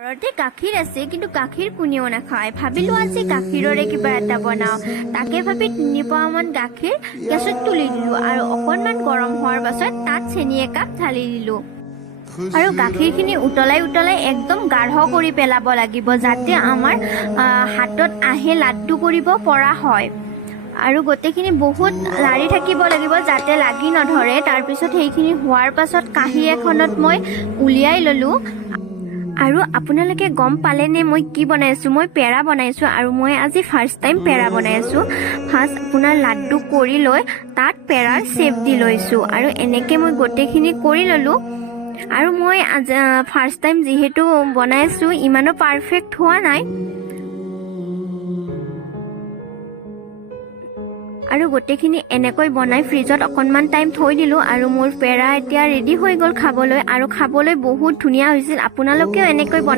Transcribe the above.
ঘৰতে গাখীৰ আছে কিন্তু গাখীৰ কোনেও নাখায়। ভাবিলো আজি গাখীৰৰে কিবা এটা বনাও। তাকে ভাবি 3 পোৱামান গাখীৰ গেছত তুলি দিলো আৰু অকণমান গৰম হোৱাৰ পাছত তাত চেনি একাপ ঢালি দিলো। আৰু গাখীৰখিনি উতলাই একদম গাঢ় কৰি পেলাব লাগিব যাতে আমাৰ হাতত আহে লাড্ডু কৰিব পৰা হয়। আৰু গোটেইখিনি বহুত লাৰি থাকিব লাগিব যাতে লাগি নধৰে। তাৰপিছত সেইখিনি হোৱাৰ পাছত কাঁহী এখনত মই উলিয়াই ল'লোঁ। আৰু আপোনালোকে গম পালেনে মই কি বনাইছোঁ? মই পেৰা বনাইছোঁ আৰু মই আজি ফাৰ্ষ্ট টাইম পেৰা বনাই আছোঁ। ফাৰ্ষ্ট আপোনাৰ লাড্ডু কৰি লৈ তাত পেৰাৰ শ্বেপ দি লৈছোঁ আৰু এনেকৈ মই গোটেইখিনি কৰি ল'লোঁ। আৰু মই ফাৰ্ষ্ট টাইম যিহেতু বনাইছোঁ ইমানো পাৰফেক্ট হোৱা নাই। আৰু গোটেইখিনি এনেকৈ বনাই ফ্ৰিজত অকণমান টাইম থৈ দিলোঁ আৰু মোৰ পেৰা এতিয়া ৰেডি হৈ গ'ল খাবলৈ। আৰু খাবলৈ বহুত ধুনীয়া হৈছিল। আপোনালোকেও এনেকৈ